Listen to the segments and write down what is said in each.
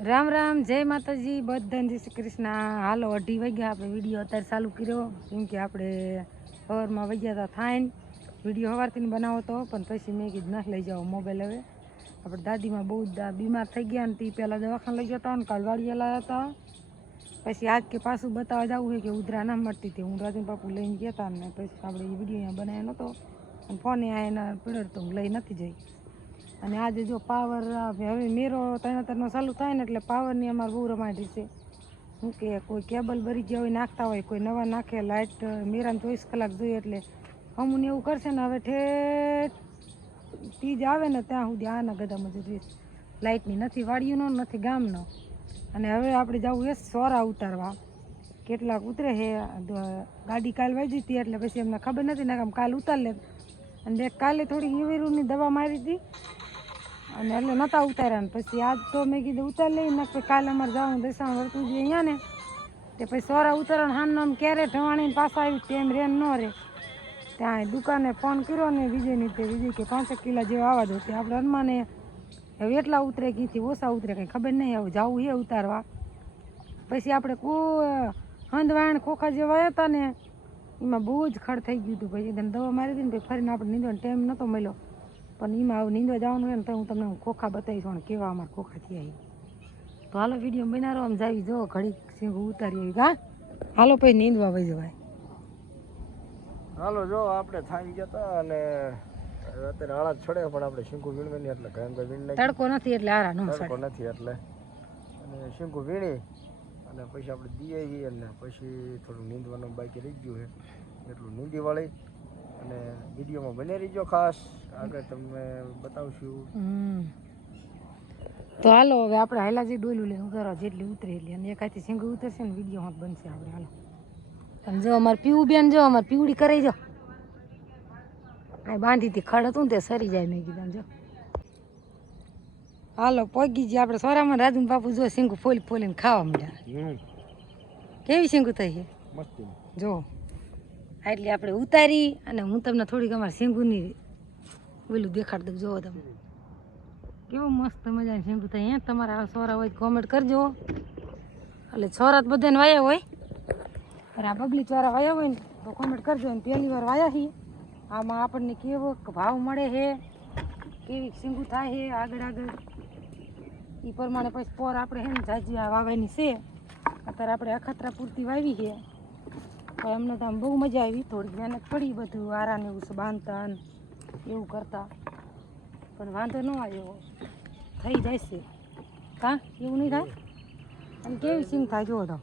રામ રામ, જય માતાજી, બધાને જય શ્રી કૃષ્ણ। હાલો 2:30 વાગ્યા, આપણે વિડીયો અત્યારે ચાલુ કર્યો કેમ કે આપણે સવારમાં વાગ્યા હતા થાઈને વિડીયો સવારથી બનાવો તો પણ પછી મેં કીધું ના લઈ જાઓ મોબાઈલ। હવે આપણે દાદીમાં બહુ બીમાર થઈ ગયા ને તે પહેલાં દવાખાને લઈ ગયા હતા ને કાલ વાડીએ લાવ્યા હતા। પછી આજ કે પાછું બતાવવા જવું છે કે ઉધરા ના મળતી હતી, હું રાજુ બાપુ લઈને ગયા હતા ને પછી આપણે એ વિડીયો અહીંયા બનાવ્યો નહોતો અને ફોને આ એના પડ્યો તો હું લઈ નથી જઈ। અને આજે જો પાવર હવે મેરો 3:00 ચાલુ થાય ને એટલે પાવરની અમારે બહુ રમાડી છે। શું કે કોઈ કેબલ ભરી ગયા હોય નાખતા હોય, કોઈ નવા નાખે, લાઇટ મેરાને 24 કલાક જોઈએ એટલે અમુને એવું કરશે ને હવે ઠેઠ તીજ આવે ને ત્યાં સુધી આના ગધામાં જઈએ। લાઇટની નથી વાડીઓનો નથી ગામનો। અને હવે આપણે જવું એ સોરા ઉતારવા, કેટલાક ઉતરે છે ગાડી કાલ વાજી હતી એટલે પછી એમને ખબર નથી ને આમ કાલ ઉતાર લે અને કાલે થોડી ઈવીરુની દવા મારી હતી અને એટલે નહોતા ઉતાર્યા ને પછી આજ તો મેં કીધું ઉતાર લઈ ને કાલે અમારે જવાનું દશામાં વર્તું જોઈએ અહીંયા ને તે પછી સોરા ઉતારવાનું હાનનો આમ ક્યારે ઢવાણીને પાછા આવી ટેમ રેન ન રહે ત્યાં દુકાને ફોન કર્યો ને વિજયની તે વિજય કે 5 કિલો જેવા આવવા દો તે આપણે હનુમાને હવે એટલા ઉતરે કીથી ઓછા ઉતરે કંઈ ખબર નહીં, હવે જવું એ ઉતારવા। પછી આપણે હંદવાણ ખોખા જેવા હતા ને એમાં બહુ જ ખડ થઈ ગયું હતું, પછી એકદમ દવા મારી હતી ને પછી ફરીને આપણે નીંદવાનો ટાઈમ નહોતો મળ્યો પણ એમાં નીંદવા જવાનું હોય ને તો હું તમને ખોખા બતાવીશ પણ કેવા અમારા ખોખા થયા। તો હાલો વિડીયો બનાવો આમ જાવી જો ઘડીક સિંગું ઉતારી આવી હા હાલો પછી નીંદવા વહી જવાય। હાલો જો આપણે થાકી ગયા હતા અને અત્યારે આળા છોડે પણ આપણે શીંકુ વીણવાની એટલે ઘરે તો વીણ નાખી, તડકો નથી એટલે આરા નો તડકો નથી એટલે અને શીંકુ વીણી અને પછી આપણે દીએ અને પછી થોડું નીંદવાનું બાકી રહી ગયું છે એટલું નીંદી વાળી અને વિડીયોમાં બને રહીજો ખાસ, આગળ તમને બતાવશું। તો હાલો હવે આપણે હાલાજી ડોલું લઈને ઉતારવા જેટલી ઉતરે એટલી અને એક હાથે સિંગું ઉતરશે ને વિડીયોમાં બનશે આપણે હાલો। અને જો અમારે પીવું બેન જો અમારે પીવડી કરાઈ જો આ બાંધી હતી ખડ હતું ને તે સરી જાય મેં કીધું જો હાલો પગી જે આપણે સોરામાં રાજુ બાપુ જો સિંગું ફોલી ફોલીને ખાવા માંડ્યા। કેવી સિંગું થઈ છે મસ્તી જો એટલે આપણે ઉતારી અને હું તમને થોડીક અમારે સિંગુની ઓલું દેખાડ દઉં જોવો તમે કેવું મસ્ત મજાની સિંગું થાય। અહીંયા તમારા સોરા હોય કોમેન્ટ કરજો, એટલે સોરા બધાને વાયા હોય અને આ બબલી ચોરા વાયા હોય ને તો કોમેન્ટ કરજો। અને પહેલી વાર વાયા છીએ આમાં આપણને કેવો ભાવ મળે છે, કેવી સિંગું થાય છે આગળ આગળ એ પ્રમાણે પછી પોર આપણે છે ને જાજી આ વાવવાની છે। અત્યારે આપણે અખતરા પૂરતી વાવી છે તો એમને તો આમ બહુ મજા આવી, થોડીક મહેનત પડી બધું આરાને એવું બાંધતા ને એવું કરતા પણ વાંધો ન આવ્યો થઈ જાય છે હા એવું નહીં થાય। અને કેવી સિંગ થાય જુઓ તો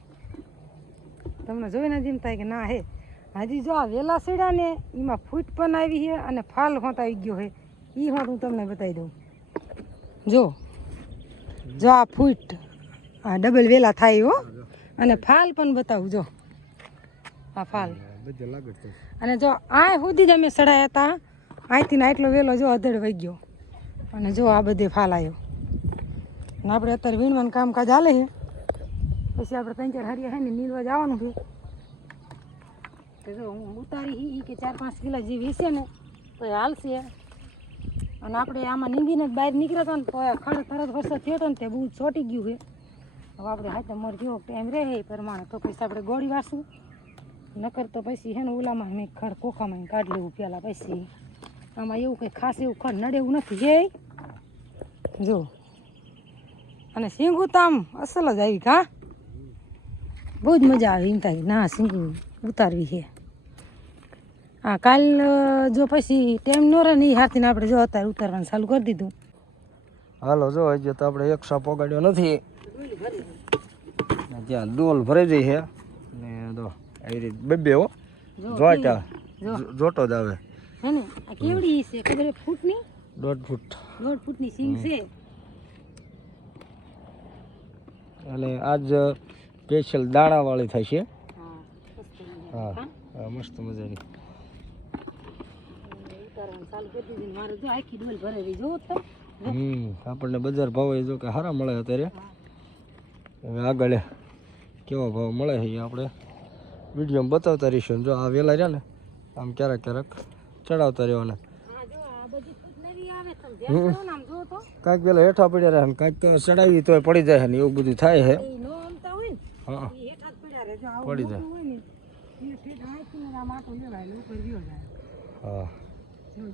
તમને જોઈને જ એમ થાય કે ના હે હજી જો આ વેલા સેડા ને એમાં ફૂટ પણ આવી છે અને ફાલ હોત આવી ગયો છે એ હોત હું તમને બતાવી દઉં જો જો આ ફૂટ આ ડબલ વેલા થાય હો અને ફાલ પણ બતાવું જો આ ફાલ અને જો આ સુધી જ અમે સડાયા હતા અહીંથી આટલો વેલો જો અધડ વહી ગયો અને જો આ બધે ફાલ આવ્યો અને આપણે અત્યારે વીણવાનું કામકાજ હાલે છે પછી આપણે 3-4 હરિયા છે ને નીંદવા જવાનું છે તો જો હું ઉતારી કે 4-5 કિલો જેવી છે ને તો એ હાલશે। અને આપણે આમાં નીંદીને બહાર નીકળ્યા હતા ને તો ખડ તરત વરસાદ થયો હતો ને તે બહુ ચોટી ગયું છે। હવે આપણે હાથે મર જેવો ટાઈમ રહે એ પ્રમાણે તો પછી આપણે ગોળી વાળશું નકર તો પછી છે ને ઓલામાં મેં ખડ ખોખામાં કાઢી લેવું પહેલાં પછી આમાં એવું કંઈ ખાસ એવું ખડ નડે એવું નથી હે જો અને સિંગું તો આમ અસલ જ આવી હા બહુ જ મજા આવે એમ થાય ના સિંગું ઉતારવી છે। હા કાલ જો પછી ટાઈમ ન રહે ને એ હાથીને આપણે જો અત્યારે ઉતારવાનું ચાલુ કરી દીધું। હાલો જો હજી તો આપણે એક સાપ પગાડ્યો નથી, ત્યાં ડોલ ભરાઈ જાય છે ને તો આવી રીતે બે હો જોટા જોટો જ આવે હે ને આ કેવડી છે ખબર ફૂટની 1.5 ફૂટ 1.5 ફૂટની સિંગ છે અને આજ સ્પેશિયલ દાણા વાળી થાય છે। હા હા મસ્ત મજાની ચાલુ કરી દીધી મારે જો આખી ડોલ ભરે રહી જો આપણને બજાર ભાવ જો કે સારા મળે અત્યારે, હવે આગળ કેવો ભાવ મળે છે એ આપણે વિડીયોમાં બતાવતા રહીશું। જો આ વેલા રહ્યા ને આમ ક્યારેક ક્યારેક ચડાવતા રહેવાના। તમે ધ્યાન કરો ને આમ જો તો કાંઈક પેલા હેઠા પડ્યા રહે ને કાંઈક તો ચડાવી તોય પડી જાય ને એવું બધું થાય છે એ નો આમતા હોય ને હા એ હેઠા જ પડ્યા રહે જો આવું પડી જાય. મોટું હોય ને એ ઠેઠ આંખી ને આમ આટો લેવાય એટલે ઉપર ગયો જાય હા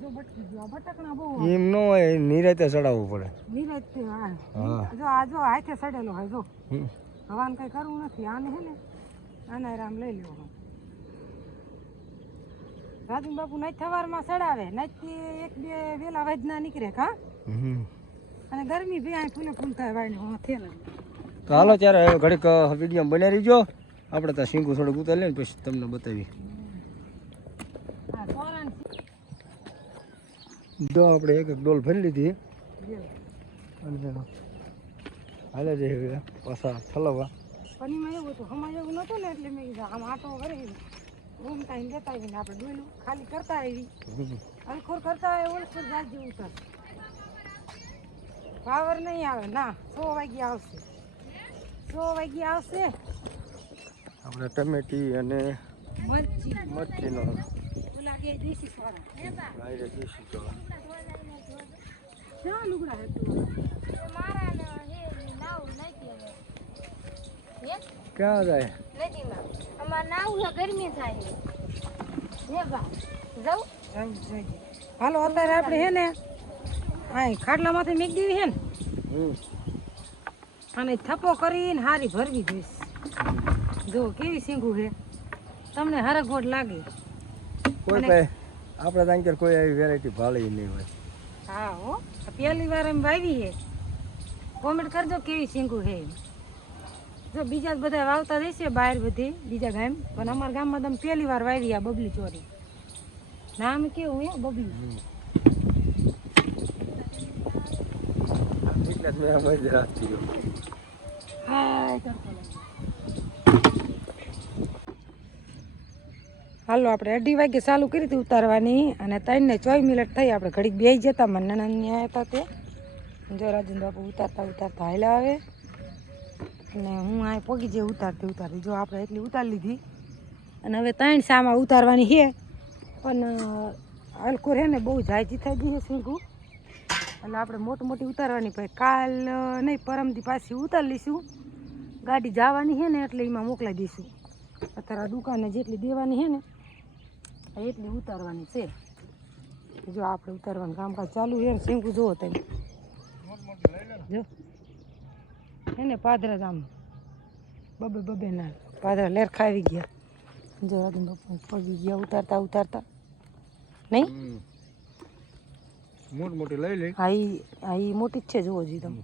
જો બટકી ગયો આ બટકણા બહુ એમ ન હોય નિરાતે ચડાવવું પડે નિરાજ છે હા. આ જો હાથે સડેલો હોય જો હમ. હવાને કઈ કરવું નથી આને હે ને આના રામ લઈ લેવો રાજુ બાપુ નાઈ સવારમાં સડાવે નાઈ એક બે વેલા વાજના નીકળે કા હમ. અને ગરમી ભી આ ફૂલે ફૂલ થાય વાય ને થેલા તો હાલો ત્યારે હવે ઘડીક વિડીયો બનાવી રહીજો આપણે ત્યાં શીંગું થોડુંક ઉતારી લઈને પછી તમને બતાવી હા સોરાન જો આપણે એક ડોલ ભરી લીધી જે અને હાલે છે હવે પાછા ઠલવવા પનીમાં એવું હતું હમણાં એવું નતું ને એટલે મેં કીધું આમ આટો કરી રૂમ ટાઈમ લેતા આવીને આપણે ડોયલું ખાલી કરતા આવી અલખોર કરતા આવે ઓળખોર જાત જેવું કર પાવર નહીં આવે ના 100 વાગ્યા આવશે 100 વાગ્યા આવશે આપણે ટમેટી અને મરચી મરચીનો ઓલા બે દેશી સોરા ગાયરે દેશી ચોળા ક્યાં લુગડા હે તું ક્યાં જાય હાલો અત્યારે આપણે હે ને આ ખાટલામાંથી મેક દેવી હે ને અને થપ્પો કરીને હારી ભરવી જોઈશ જો કેવી સીંગું છે તમને હરગવટ લાગે કોઈ કઈ આપણે ત્યાં ક્યારે કોઈ આવી વેરાયટી ભાળી નહીં હોય હા હો પહેલી વાર એમ વાવી છે કોમેન્ટ કરજો કેવી સીંગું છે જો બીજા બધા વાવતા રહેશે બહાર બધી બીજા ગામ પણ અમારા ગામમાં તમે પહેલી વાર વાવી આ બબલી ચોરી નામ કેવું હે બબલી એટલે જ મેં મજ રાખતી ગયો હાય તડકો લાગે. હાલો આપણે 2:30 વાગે ચાલુ કરી હતી ઉતારવાની અને 3 ને 24 મિનિટ થઈ આપણે ઘડીક બેસી જતા મને આવ્યા હતા તે જો રાજન બાપુ ઉતારતા ઉતારતા હાલ્યા આવે અને હું આ પોગી જે ઉતારતી જો આપણે એટલી ઉતારી લીધી અને હવે 3 સામાં ઉતારવાની છે પણ હલકોર છે ને બહુ જાયજી થઈ ગઈ છે સીંગું એટલે આપણે મોટી ઉતારવાની પછી કાલ નહીં પરમથી પાછી ઉતારી લઈશું ગાડી જવાની છે ને એટલે એમાં મોકલાઈ દઈશું અત્યારે દુકાને જેટલી દેવાની છે ને એટલી ઉતારવાની છે જો આપણે ઉતારવાનું કામકાજ ચાલુ છે ને સીંગું જુઓ તમે જો એને પાદરા આમ બબે ના પાદરા લેરખા આવી ગયા જો રાજન બાપુ પગી ગયા ઉતારતા નહીં મોટી લઈ લે હા ઈ મોટી જ છે જુઓ જી તમે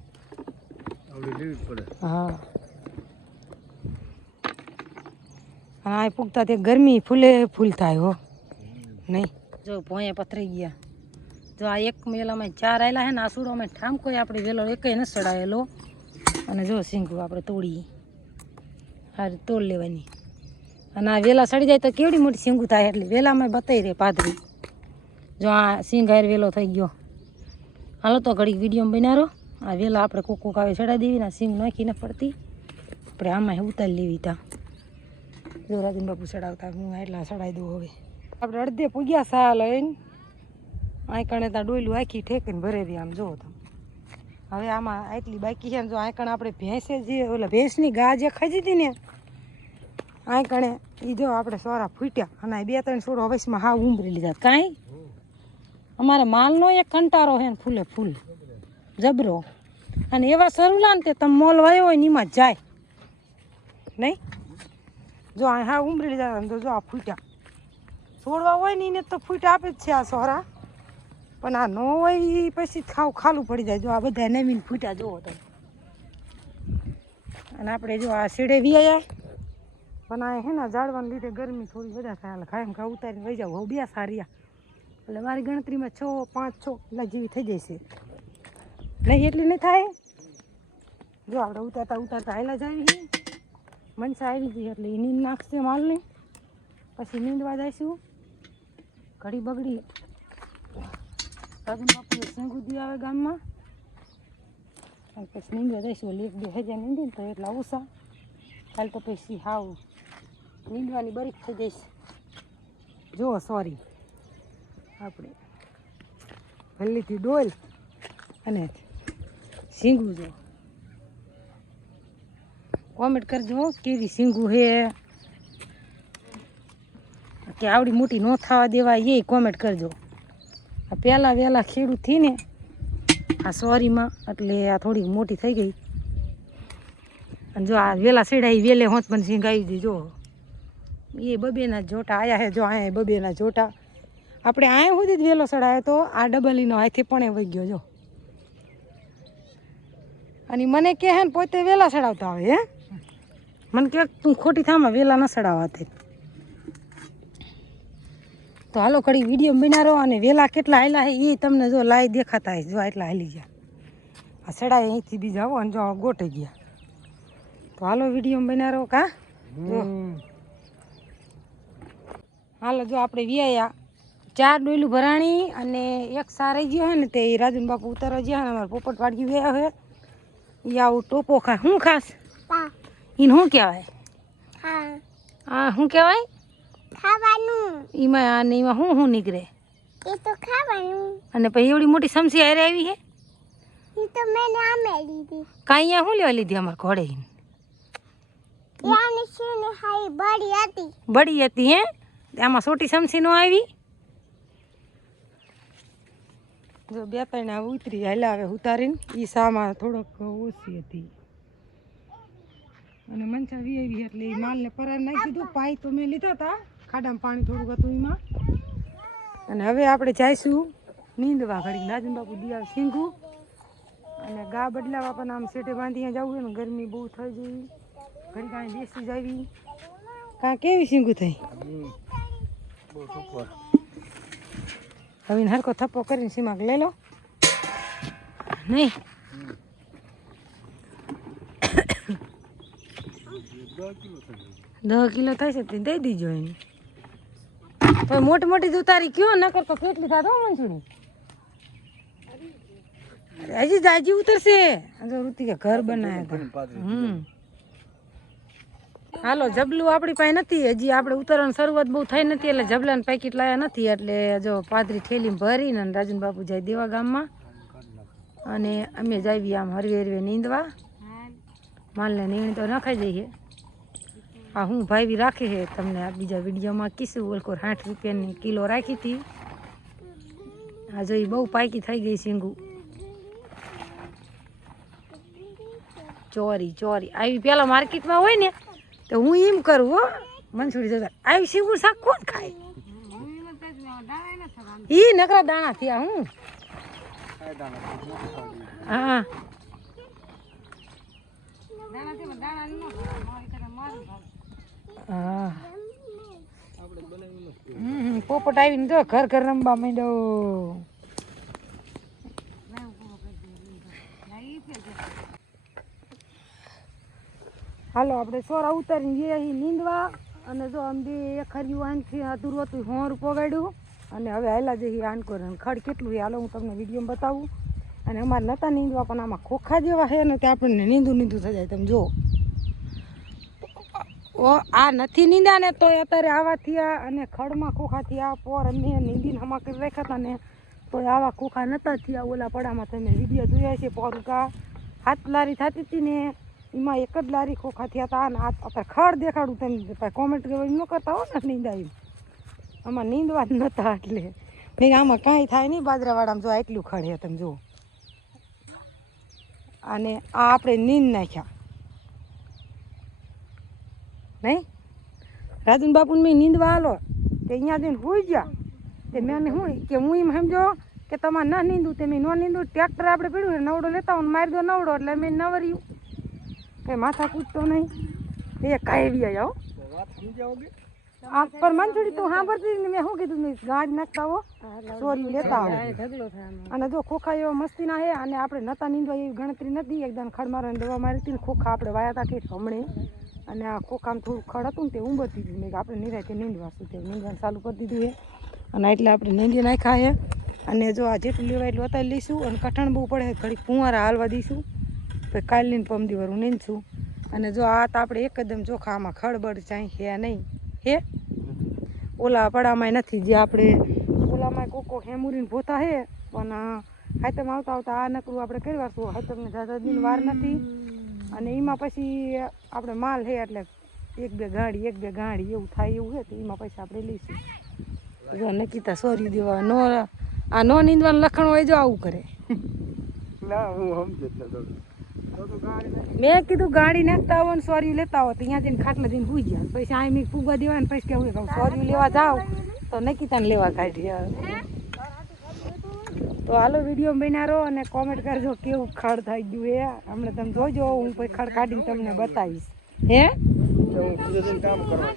આવડી લેવી જ પડે હા અને આ પૂગતા તે ગરમી ફૂલ થાય હો નહીં જો ભોંયા પથરાઈ ગયા જો આ એક મેલામાં 4 આવેલા છે ને આ સુડોમાં ઠામકો આપણે વેલો એકેય ન સડાયેલો અને જો સિંગું આપણે તોડી હારે તોડ લેવાની અને આ વેલા સડી જાય તો કેવડી મોટી સિંગું થાય એટલે વેલામાં બતાવી રહે પાદરી જો આ સિંગ હાર વેલો થઈ ગયો હાલો તો ઘડીક વિડીયો બનાવો આ વેલા આપણે કોક આવે ચડાવી દેવી ને સિંગ નાખીને પડતી આપણે આમાં ઉતારી લેવી તા જો રાજન બાપુ ચડાવતા હું એટલા ચડાવી દઉં હવે આપણે અડધે પૂગ્યા સા લઈને આંકણે ત્યાં ડોયલું આખી ઠેકીને ભરેલી આમ જુઓ તમે હવે આમાં આટલી બાકી છે ને જો આંકણ આપણે ભેંસે જે ઓલા ભેંસની ગા જે ખાધી હતી ને આંકણે એ જો આપણે સોરા ફૂટ્યા અને 2-3 છોડો વયસમાં હાવ ઉંબરી લીધા કાંઈ અમારે માલનો એક કંટારો છે ને ફૂલે ફૂલ જબરો અને એવા સરુલા ને તે તમે મોલ વાયો હોય ને એમાં જાય નહીં જો આ હા ઉંબરી લીધા તો જો આ ફૂટ્યા છોડવા હોય ને એને તો ફૂટ આપે જ છે આ સોરા પણ આ ન હોય એ પછી ખાલું પડી જાય જો આ બધા નવીન ફૂટ્યા જુઓ તમે અને આપણે જો આ શેડે વ્યાયા પણ આ હે ને ઝાડવાને લીધે ગરમી થોડી વધારે થાય એટલે ખાયમ ખા ઉતારીને વહી જાવ બે સારિયા એટલે મારી ગણતરીમાં 6-5-6 એટલા જેવી થઈ જશે નહીં એટલી નહીં થાય જો આપણે ઉતારતા હાલ્યા જાવી મનસા આવી ગઈ એટલે એ નીંદ નાખશે માલને પછી નીંદવા જઈશું ઘડી બગડી રાજન બાપુ સિંગુદી આવે ગામમાં પછી નીંદવા જઈશું 1-2 હજાર નીંદીને તો એટલા ઓછા કાલ તો પછી હાવ નીંદવાની બરીક થઈ જઈશ જો સોરી આપણે ભલ્લીથી ડોલ અને શીંગું જો કોમેન્ટ કરજો કેવી શીંગું હે કે આવડી મોટી ન થવા દેવાય એ કોમેન્ટ કરજો. આ પહેલાં વહેલા ખેડૂત થી ને આ સોરીમાં એટલે આ થોડીક મોટી થઈ ગઈ. અને જો આ વેલા સેડાઈ વેલે હોત પણ સિંગ આવી હતી જો એ બબેના જોટા આયા હે. જો અહીંયા બબેના જોટા આપણે અહીંયા સુધી જ વેલો સડાયો તો આ ડબલીનો હાથે પણ વહી ગયો જો. અને મને કહે હે ને પોતે વેલા સડાવતા આવે હે મને કે તું ખોટી થામાં વેલા ન સડાવવા તે. તો હાલો કડી વિડીયો બનારો અને વેલા કેટલા હાલ્યા હે એ તમને જો લાઈ દેખાતા હે. જો એટલા હાલી ગયા આ સડાય અહીંથી બીજા આવો અને જો ગોટે ગયા. તો હાલો વિડીયો બનારો કા જો હાલો જો આપણે વ્યાયા 4 ડોયલું ભરાણી અને એક સારાઈ ગયો હે ને તે રાજન બાપુ ઉતારવા ગયા ને અમારા પોપટ વાડકી વ્યા હે. એ આવું ટોપો ખા શું ખાસ એને શું કહેવાય? હા શું કહેવાય? ખાવાનું. એમાં અને એમાં શું નીકળે? એ તો ખાવાનું. અને પછી એવડી મોટી સમસી હારે આવી હે એ તો મેં આમે લીધી. કાંઈ અહીંયા શું લેવા લીધી અમારે ઘોડે? યાની શીને હાઈ બડી હતી. બડી હતી હે આમાં સોટી સમસી નો આવી. જો 2-3 આ ઉતરી હાલ્યા હવે ઉતારીને એ સામાં થોડોક ઓછી હતી અને મંચા વી એટલે એ માલને પરાર નાખી દીધું. પાઈ તો મેં લીધા હતા ખાડામાં પાણી થોડુંક હતું એમાં. અને હવે આપણે જઈશું નીંદવા ઘડી નાજન બાપુ દિયા શીંગું અને ગા બદલાવા પણ આમ સેટે બાંધીને જવું ને ગરમી બહુ થઈ જઈ ઘડી કાંઈ બેસી જાવી. કાં કેવી શીંગું થઈ બહુ સુપર. હવે હરકો થપ્પો કરીને સીમાક લઈ લો નહીં 10 કિલો થાય છે તે દઈ દીજો એને. તો મોટી મોટી જ ઉતારી કયો ન કરતો કેટલી થાતો મનસુડી હજી જાજી ઉતરશે. જો ઋતિકે ઘર બનાવ્યા હતા. હાલો જબલું આપણી પાસે નથી હજી આપણે ઉતરવાની શરૂઆત બહુ થઈ નથી એટલે જબલાનું પેકેટ લાયા નથી. એટલે જો પાદરી થેલીમાં ભરીને રાજન બાપુ જાય દેવા ગામમાં અને અમે જાવી આમ હરવે નીંદવા. માલને નીણ તો નખાઈ જઈએ. હા હું ભાઈ રાખી છે તમને આ બીજા વિડીયોમાં કીશું. ઓલકો 60 રૂપિયાની કિલો રાખી હતી. આ જો બહુ પાકી થઈ ગઈ શીંગું. ચોરી આવી પેલા માર્કેટમાં હોય ને તો હું એમ કરું હો મનસુડી જતા આવી શીંગું શાક કોણ ખાય? ઈ નકરા દાણા થયા હું હા હા પોપટ આવીને જો ઘર રમવા માંડ્યો. હાલો આપણે સોરા ઉતારીને ગયા નીંદવા અને જો આમ બે એક હરિયું આનથી અધૂરું હતું 100 પોગાડ્યું અને હવે હાલા જઈએ આનકોર. ખડ કેટલું છે હાલો હું તમને વિડીયોમાં બતાવું. અને અમારે નહોતા નીંદવા પણ આમાં ખોખા જેવા છે ને તે આપણને નીંદું થઈ જાય. તમે જો ઓ આ નથી નીંદા ને તો અત્યારે આવા થયા અને ખડમાં ખોખા થયા. પોર અમે નીંદીને હમા કરી રાખ્યા હતા ને તો આવા ખોખા નહોતા થયા. ઓલા પડામાં તમે વિડીયો જોયા છે પોરુકા 7 લારી થતી હતી ને એમાં 1 જ લારી ખોખા થયા હતા. અને અત્યારે ખડ દેખાડું તમે કોમેન્ટ ન કરતા હો ને નીંદા એમ આમાં નીંદવા જ નહોતા. એટલે મેં આમાં કાંઈ થાય નહીં બાજરાવાળામાં જો એટલું ખડ છે તમે જુઓ. અને આ આપણે નીંદ નાખ્યા નહીં. રાજન બાપુને મેં નીંદવા હાલો તે અહીંયા જઈને હોઈ ગયા તે મેં હું કે હું એમ સમજો કે તમારે ન નીંદું તે મેં ન નીંદું. ટ્રેક્ટર આપણે પીડ્યું નવડો લેતા હોય મારી દો નવડો એટલે મેં નવર્યું કંઈ માથા પૂછતો નહીં. એ કાંઈ આવો આ પર મનસુડી તું સાંભળતી ને મેં શું કીધું મેં ગાડી નાખતા હો સોરી લેતા આવો. અને જો ખોખા એવા મસ્તીના છે અને આપણે નતા નીંદવા એવી ગણતરી નથી. એકદમ ખડ મારવાની દવા મારી હતી ને ખોખા આપણે વાયા હતા ઠેઠ હમણે અને આ ખોખામાં થોડું ખડ હતું ને તે ઉંબરતી હતી. મેં આપણે નિરાતે નીંદવાશું તે નીંદવાનું ચાલુ કરી દીધું છે અને એટલે આપણે નીંદી નાખ્યા છે. અને જો આ જેટલું લેવાય એટલું અત્યારે લઈશું અને કઠણ બહુ પડે ઘડી ફુવારા હાલવા દઈશું પછી કાલની પમદીવારું નીંદશું. અને જો આ તો આપણે એકદમ ચોખા આમાં ખડબડ ચાઈ હે નહીં હે ઓલા પડામાં નથી જે આપણે ઓલામાં કોકો હેમુરીને ભોતા હે પણ હાઈતમ આવતા આવતા આ નકરું આપણે કરી વારશું. હાઈતમને જાજા દિન વાર નથી અને એમાં પછી આપણે માલ છે એટલે એક બે ગાડી એવું થાય એવું છે તો એમાં પછી આપણે લઈશું. જો નકીતા સોરી દેવા નો આ નો નીંદવાનું લખણ હોય જો આવું કરે. ના હું સમજ જ નતો. તો ગાડી નથી. મેં કીધું ગાડી નાખતા આવો ને સોરી લેતા આવો તો અહીંયા જઈને ખાટલા જઈને પૂઈ ગયા પછી આ મેં ફૂગવા દેવા ને પછી કેવું કે સોરી લેવા જાવ તો નકીતાને લેવા કાઢી. તો હાલો વિડીયો બનારો અને કોમેન્ટ કરજો કેવું ખડ થઈ ગયું એ હમણાં તમે જોજો. હું પછી ખડ કાઢીને તમને બતાવીશ. હે હું કીધું કામ કરવા.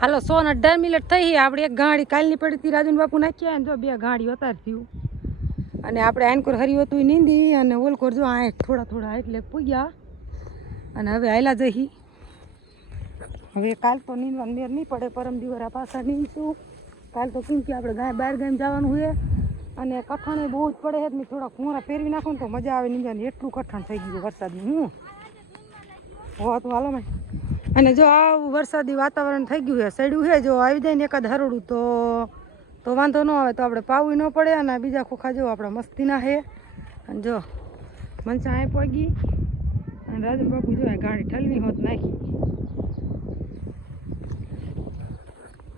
હાલો 18 મિનિટ થઈ. આપણે એક ગાડી કાલની પડી હતી રાજન બાપુ નાખ્યા ને જો બે ગાડી વધારે થયું અને આપણે આનકોર હર્યું હતું નીંદી અને ઓલકોર જો આ થોડા એટલે પૂગ્યા અને હવે હાલા જઈ. હવે કાલ તો નીંદવાનું મેર નહીં પડે, પરમ દિવરા પાછા નીંદશું. કાલ તો કેમ કે આપણે બહાર ગામ જવાનું હોય અને કઠણ બહુ જ પડે છે. મેં થોડા કુંવરા ફેરવી નાખો ને તો મજા આવે નીંદવાની. એટલું કઠણ થઈ ગયું વરસાદનું. હું હો તો હાલો મેં અને જો આ વરસાદી વાતાવરણ થઈ ગયું છે સડ્યું છે. જો આવી જાય ને એકાદ હરડું તો વાંધો ન આવે તો આપણે પાવું ન પડે. અને બીજા ખોખા જો આપણે મસ્તીના છે. અને જો મનસા અહીં પગી અને રાજન બાપુ જો ગાડી ઠલવી હોત નાખી.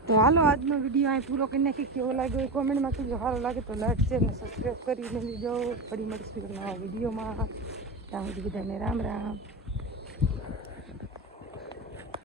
તો હાલો આજનો વિડીયો અહીં પૂરો કરી નાખી. કેવો લાગ્યો એ કોમેન્ટમાં કહેજો. સારો લાગે તો લાઈક શેર ને સબસ્ક્રાઈબ કરીને લીજો. ફરી મળીશું નવા વિડીયોમાં. ત્યાં સુધી બધાને રામ રામ.